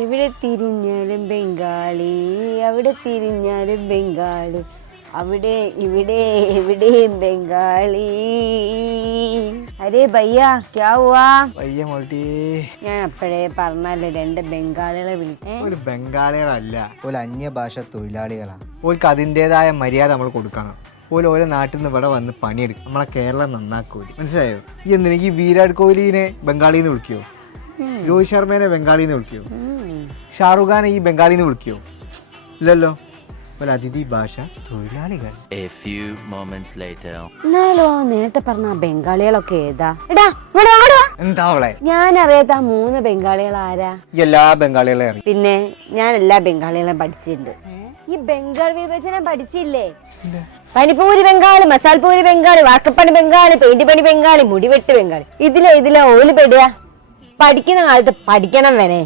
ഇവിടെ തിരിഞ്ഞാലും ബംഗാളി, അവിടെ തിരിഞ്ഞാലും ബംഗാളി, അവിടെ ഇവിടെ എവിടെയും ബംഗാളി. അരേ ഭയ്യ ക്യാ ഹുവാ? ഭയ്യ മോട്ടി, ഞാൻ അപ്പോഴേ പറഞ്ഞല്ലേ 2 ബംഗാളികളെ വിളിക്കേ. ഒരു ബംഗാളികളല്ല, ഒരു അന്യഭാഷ തൊഴിലാളികളാണ്. ഓർക്ക് അതിൻ്റെതായ മര്യാദ നമ്മൾ കൊടുക്കണം. ഓരോ നാട്ടിൽ നിന്ന് ഇവിടെ വന്ന് പണിയെടുക്കും. നമ്മളെ കേരളം നന്നാക്കൂലി, മനസ്സിലായോ? ഈ എന്തിനാ വിരാട് കോഹ്ലിനെ ബംഗാളിന്ന് വിളിക്കുവോ? രോഹിത് ശർമ്മേനെ ബംഗാളിന്ന് വിളിക്കുവോ? ഷാറുഖ് ഖാനെ ഈ ബംഗാളിന്ന് വിളിക്കുവോ? ഇല്ലല്ലോ. ഒരു അതിഥി ഭാഷ തൊഴിലാളികൾ. എന്നാലോ നേരത്തെ പറഞ്ഞ ബംഗാളികളൊക്കെ ഏതാ? എടാ ഇവിടെ വാടാ. എന്താ അവളെ? ഞാൻ അറിയാത്ത 3 ബംഗാളികൾ ആരാ? എല്ലാ ബംഗാളികളെ അറിയും. പിന്നെ ഞാൻ എല്ലാ ബംഗാളികളെയും പഠിച്ചിട്ടുണ്ട്. ഈ ബംഗാൾ വിഭജനം പഠിച്ചില്ലേ? പനിപ്പൂരി ബംഗാളി, മസാൽപൂരി ബംഗാളി, വാക്കപ്പണി ബംഗാളി, പെയിന്റ് പണി ബംഗാളി, മുടിവെട്ട് ബംഗാളി. ഇതിലെ ഓല് പെടുക. പഠിക്കുന്ന കാലത്ത് പഠിക്കണം വേണേ.